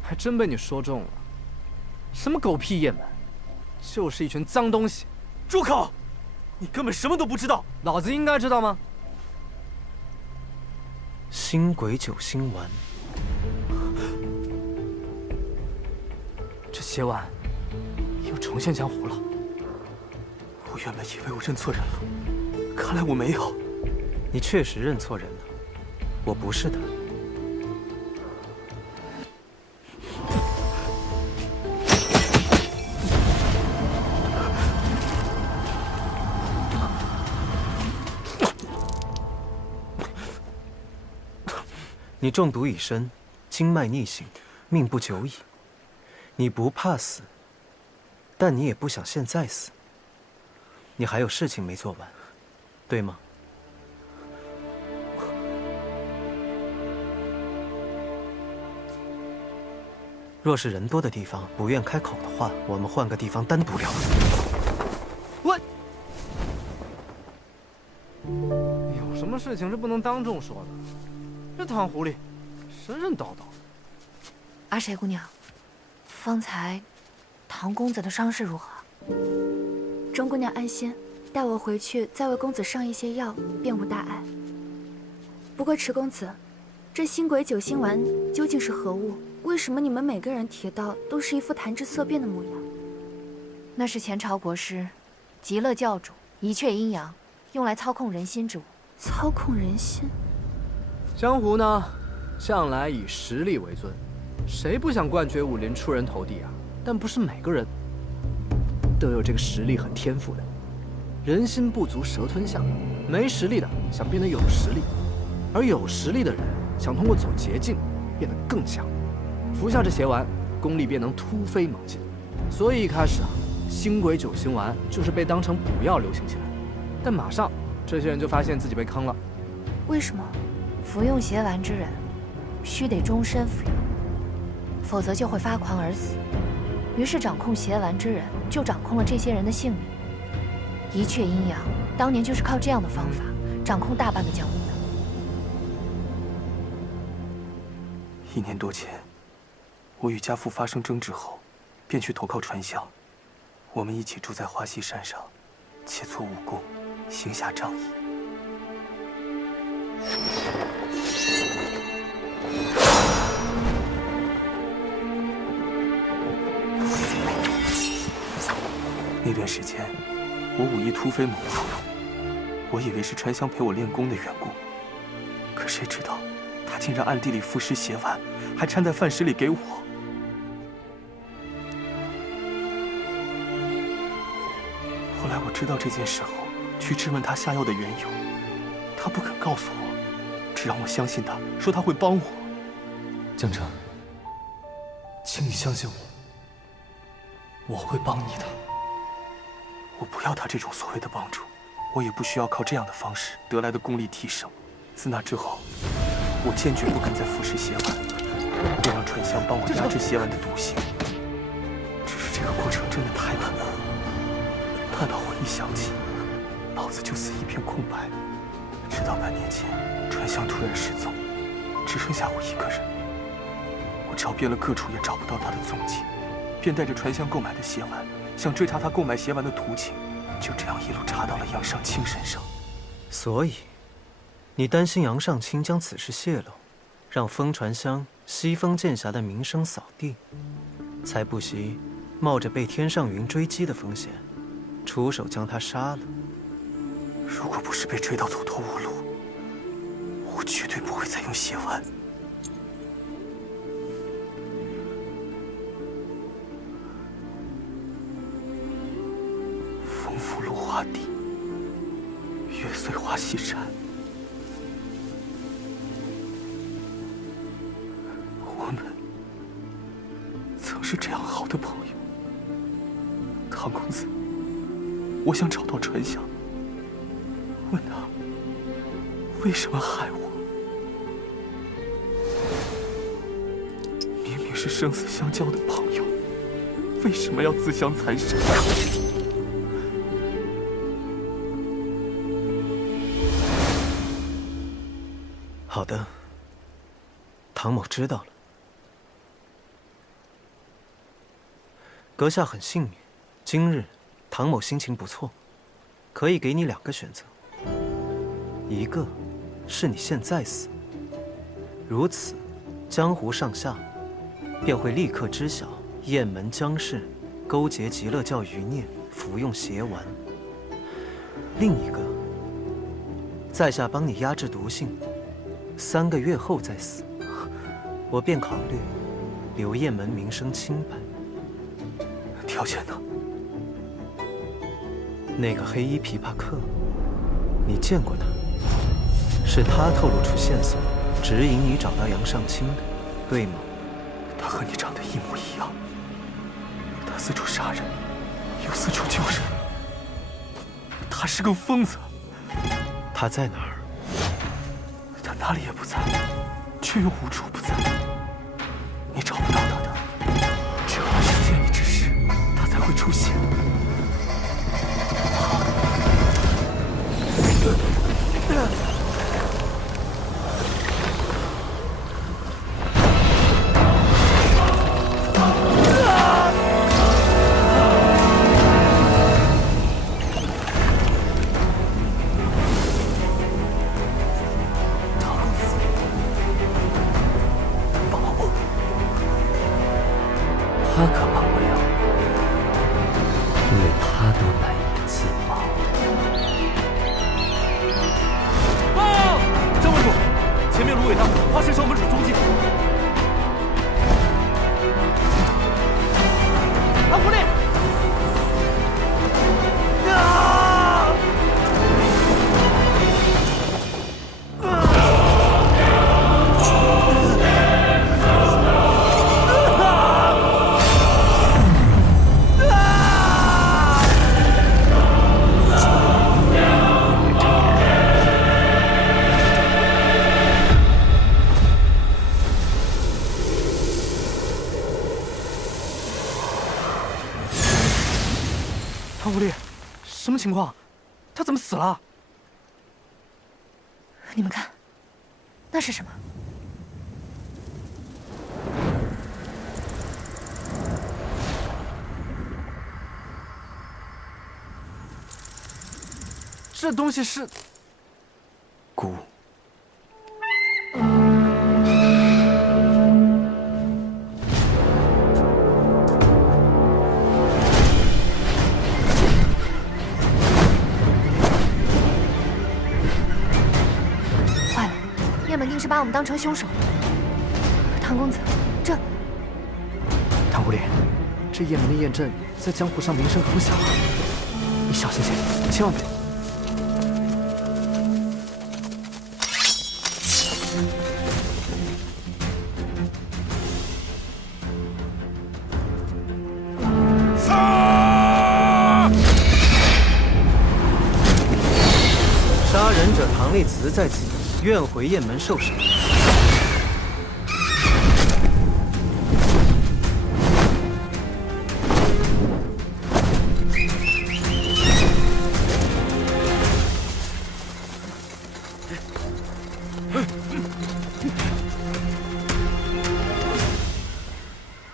还真被你说中了。什么狗屁雁门，就是一群脏东西。住口！你根本什么都不知道。老子应该知道吗？星鬼九星丸，这些丸又重现江湖了。我原本以为我认错人了，看来我没有。你确实认错人了。我不是的。你中毒已深，经脉逆行，命不久矣。你不怕死，但你也不想现在死。你还有事情没做完，对吗？若是人多的地方不愿开口的话，我们换个地方单独聊。喂，有什么事情是不能当众说的？这糖狐狸，神神叨叨。阿水姑娘，方才唐公子的伤势如何？钟姑娘安心，带我回去再为公子上一些药，便无大碍。不过池公子，这星鬼九星丸究竟是何物？为什么你们每个人提到都是一副谈之色变的模样？那是前朝国师极乐教主一阙阴阳用来操控人心之物。操控人心？江湖呢，向来以实力为尊，谁不想冠绝武林、出人头地啊？但不是每个人都有这个实力和天赋的。人心不足蛇吞象，没实力的想变得有实力，而有实力的人想通过走捷径变得更强。服下这邪丸，功力便能突飞猛进。所以一开始啊，星鬼九星丸就是被当成补药流行起来，但马上这些人就发现自己被坑了。为什么？服用邪丸之人，须得终身服用，否则就会发狂而死。于是掌控邪丸之人就掌控了这些人的性命。一阙阴阳当年就是靠这样的方法掌控大半的江湖的。1年多前，我与家父发生争执后，便去投靠传香。我们一起住在花溪山上，切磋武功，行侠仗义。那段时间，我武艺突飞猛进，我以为是传香陪我练功的缘故，可谁知道，他竟然暗地里服食邪丸，还掺在饭食里给我。后来我知道这件事后，去质问他下药的缘由，他不肯告诉我，只让我相信他，说他会帮我。江城，请你相信我，我会帮你的。我不要他这种所谓的帮助，我也不需要靠这样的方式得来的功力提升。自那之后，我坚决不肯再服食邪丸，便让传香帮我压制邪丸的毒性。只是这个过程真的太难了，难到我一想起，脑子就似一片空白。直到半年前，传香突然失踪，只剩下我一个人。我找遍了各处，也找不到他的踪迹，便带着传香购买的邪丸，想追查他购买邪丸的途径。就这样一路查到了杨尚清身上。所以，你担心杨尚清将此事泄露，让风传香、西风剑侠的名声扫地，才不惜冒着被天上云追击的风险，出手将他杀了。如果不是被追到走投无路，我绝对不会再用邪丸。风拂芦花地，月随花溪山。我们曾是这样好的朋友。唐公子，我想找到传香，问他为什么害我。明明是生死相交的朋友，为什么要自相残杀？好的，唐某知道了。阁下很幸运，今日唐某心情不错，可以给你2个选择。一个是你现在死，如此，江湖上下便会立刻知晓雁门江氏勾结极乐教余孽，服用邪丸。另一个，在下帮你压制毒性， 3个月后再死，我便考虑留雁门名声清白。条件呢？那个黑衣琵琶客，你见过他？是他透露出线索，指引你找到杨尚清的，对吗？他和你长得一模一样。他四处杀人，又四处救人。他是个疯子。他在哪儿？他哪里也不在，却又无处不在。你找不到他的，只有他想见你之时，他才会出现。他可帮不了，因为他都难以自保。啊！江门主，前面芦苇荡发现上门主踪迹。唐狐狸！唐狐狸，什么情况？他怎么死了？你们看，那是什么？这东西是蛊。坏了，雁门定是把我们当成凶手。唐公子，这……唐狐狸，这雁门的雁阵在江湖上名声可不小啊！你小心些，千万别……杀人者唐立慈在此，愿回雁门受审。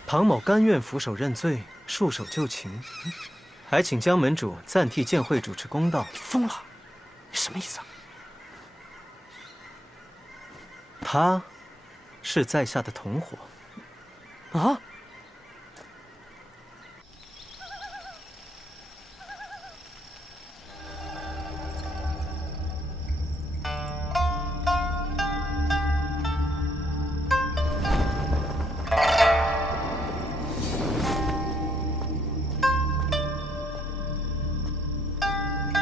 唐某甘愿俯首认罪，束手就擒，还请江门主暂替剑会主持公道。疯了！你什么意思啊？他，是在下的同伙。啊？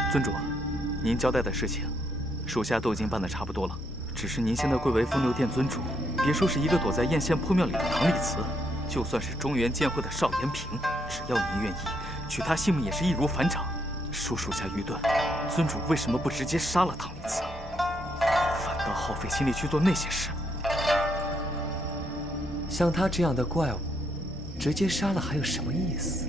尊主，您交代的事情，属下都已经办得差不多了。只是您现在贵为风流殿尊主，别说是一个躲在雁县破庙里的唐立慈，就算是中原剑会的邵延平，只要您愿意，取他性命也是易如反掌。恕属下愚钝，尊主为什么不直接杀了唐立慈，反倒耗费心力去做那些事？像他这样的怪物，直接杀了还有什么意思？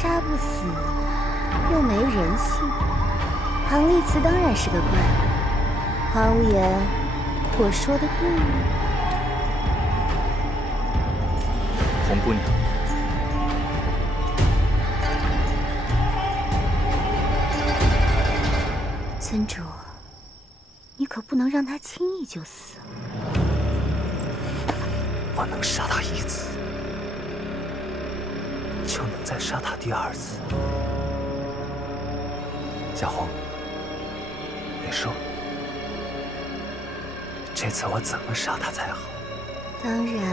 杀不死，又没人性。唐立慈当然是个怪物。华无言，我说的对吗？红姑娘，尊主，你可不能让他轻易就死了。我能杀他一次，就能再杀他第2次。小红，你说，这次我怎么杀他才好？当然，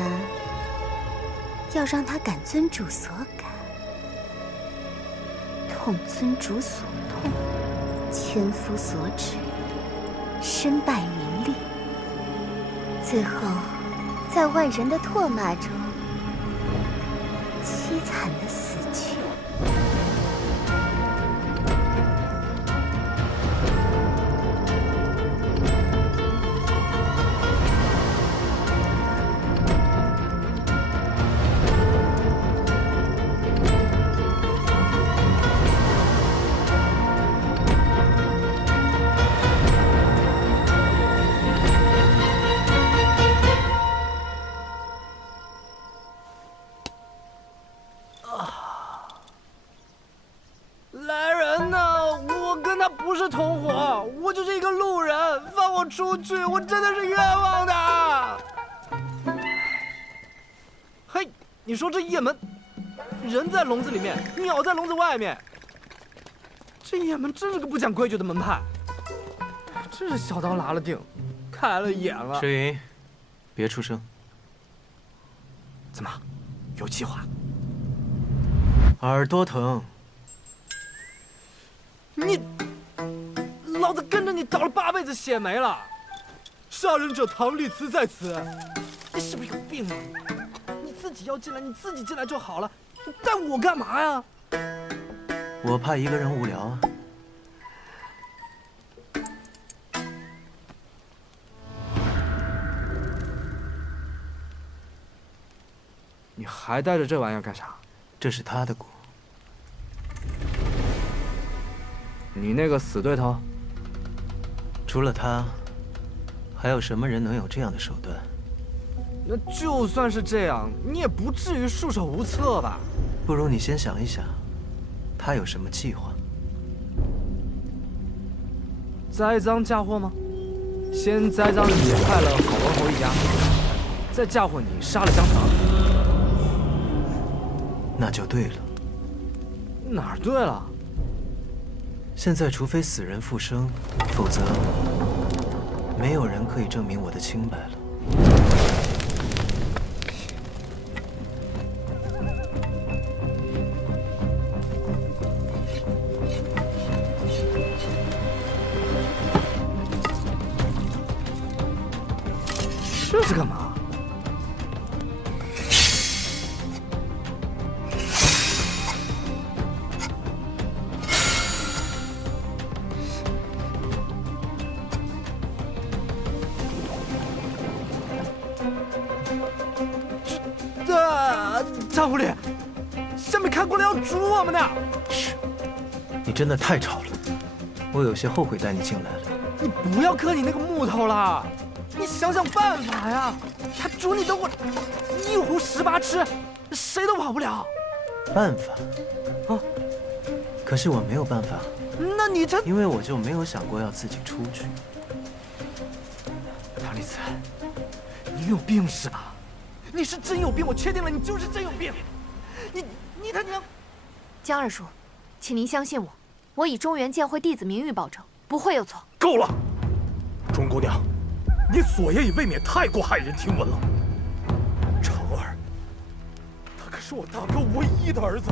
要让他感尊主所感，痛尊主所痛，千夫所指，身败名裂，最后在万人的唾骂中凄惨的死去。来人呐！我跟他不是同伙，我就是一个路人，放我出去！我真的是冤枉的。嘿，你说这雁门，人在笼子里面，鸟在笼子外面，这雁门真是个不讲规矩的门派，真是小刀拉了腚，开了眼了。诗云，别出声。怎么，有计划？耳朵疼。你，老子跟着你倒了8辈子血霉了！杀人者唐立慈在此，你是不是有病啊？你自己要进来，你自己进来就好了，你带我干嘛呀？我怕一个人无聊啊。你还带着这玩意儿干啥？这是他的鼓。你那个死对头，除了他，还有什么人能有这样的手段？那就算是这样，你也不至于束手无策吧？不如你先想一想，他有什么计划？栽赃嫁祸吗？先栽赃你害了郝文侯一家，再嫁祸你杀了江城。那就对了。哪儿对了？现在除非死人复生，否则没有人可以证明我的清白了。这是干嘛？张狐狸，下面看过来要煮我们呢！嘘，你真的太吵了，我有些后悔带你进来了。你不要磕你那个木头了，你想想办法呀！他煮你等会一壶18吃，谁都跑不了。办法？啊？可是我没有办法。那你这……因为我就没有想过要自己出去。唐丽慈，你有病是吧？你是真有病，我确定了，你就是真有病。你他娘！江二叔，请您相信我，我以中原剑会弟子名誉保证，不会有错。够了，钟姑娘，你所言也未免太过骇人听闻了。成儿，他可是我大哥唯一的儿子，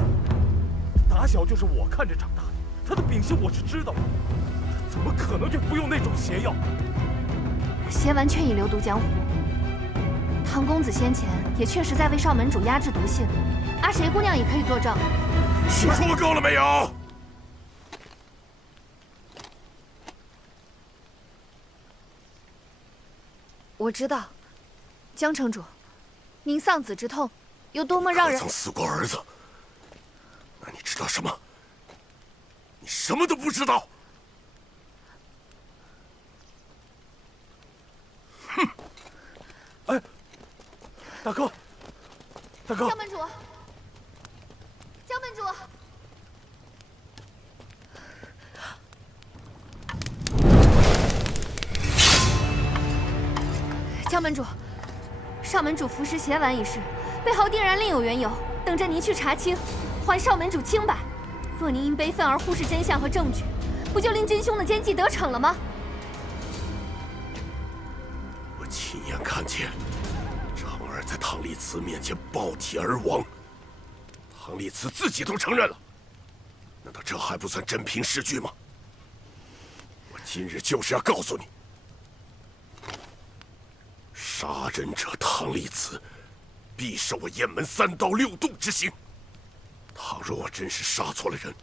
打小就是我看着长大的，他的秉性我是知道的，他怎么可能去服用那种邪药？邪丸确已流毒江湖。唐公子先前也确实在为少门主压制毒性，阿谁姑娘也可以作证。是。说够了没有？我知道，江城主，您丧子之痛有多么让人……曾死过儿子，那你知道什么？你什么都不知道。哼！哎。大哥，大哥！江门主，江门主！江门主，少门主服食邪丸一事，背后定然另有缘由，等着您去查清，还少门主清白。若您因悲愤而忽视真相和证据，不就令真凶的奸计得逞了吗？我亲眼看见长儿在唐丽慈面前爆体而亡，唐丽慈自己都承认了，难道这还不算真凭实据吗？我今日就是要告诉你，杀人者唐丽慈必受我雁门3刀6洞之刑。倘若我真是杀错了人，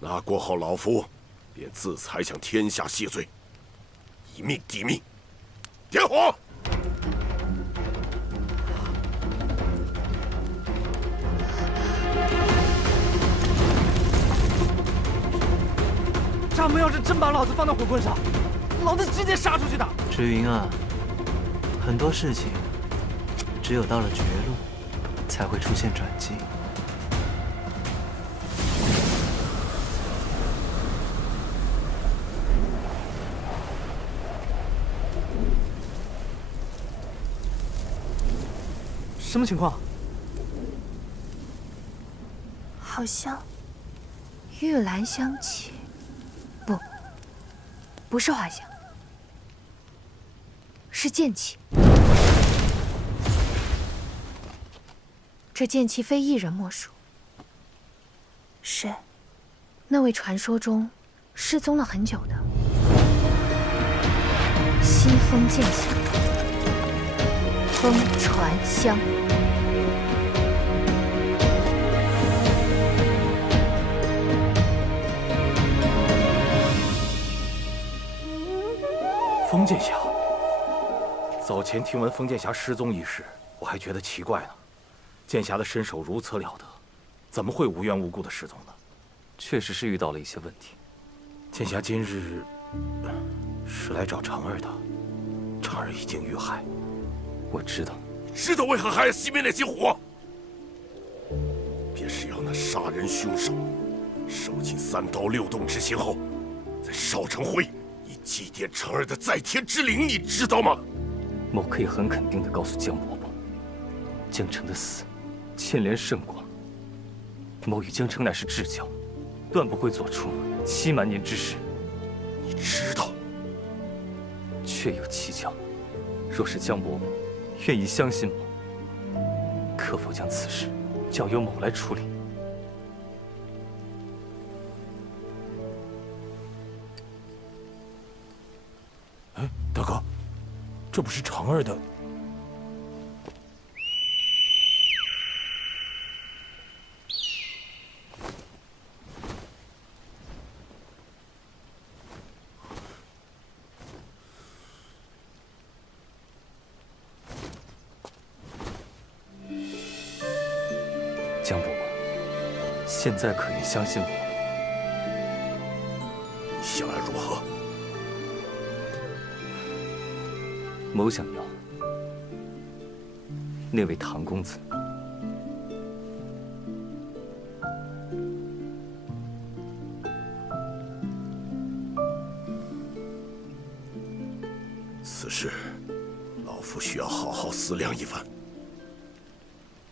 那过后老夫便自裁向天下谢罪，以命抵命。点火！掌门要是真把老子放到火棍上，老子直接杀出去的。芝云啊，很多事情只有到了绝路，才会出现转机。什么情况？好像玉兰香气，不是花香，是剑气。这剑气非一人莫属。谁？那位传说中失踪了很久的西风剑侠风传香。风剑侠，早前听闻风剑侠失踪一事，我还觉得奇怪呢。剑侠的身手如此了得，怎么会无缘无故的失踪呢？确实是遇到了一些问题。剑侠今日是来找长儿的，长儿已经遇害。我知道。知道为何还要熄灭那些火？便是要那杀人凶手受尽3刀6洞之刑后，再烧成灰，以祭奠长儿的在天之灵，你知道吗？某可以很肯定地告诉江伯伯，江澄的死牵连甚广。某与江澄乃是至交，断不会做出欺瞒您之事。你知道？确有蹊跷。若是江伯伯愿意相信某，可否将此事交由某来处理？哎，大哥，这不是长儿的？江伯伯，现在可以相信我。你想要如何？某想要那位唐公子。此事，老夫需要好好思量一番。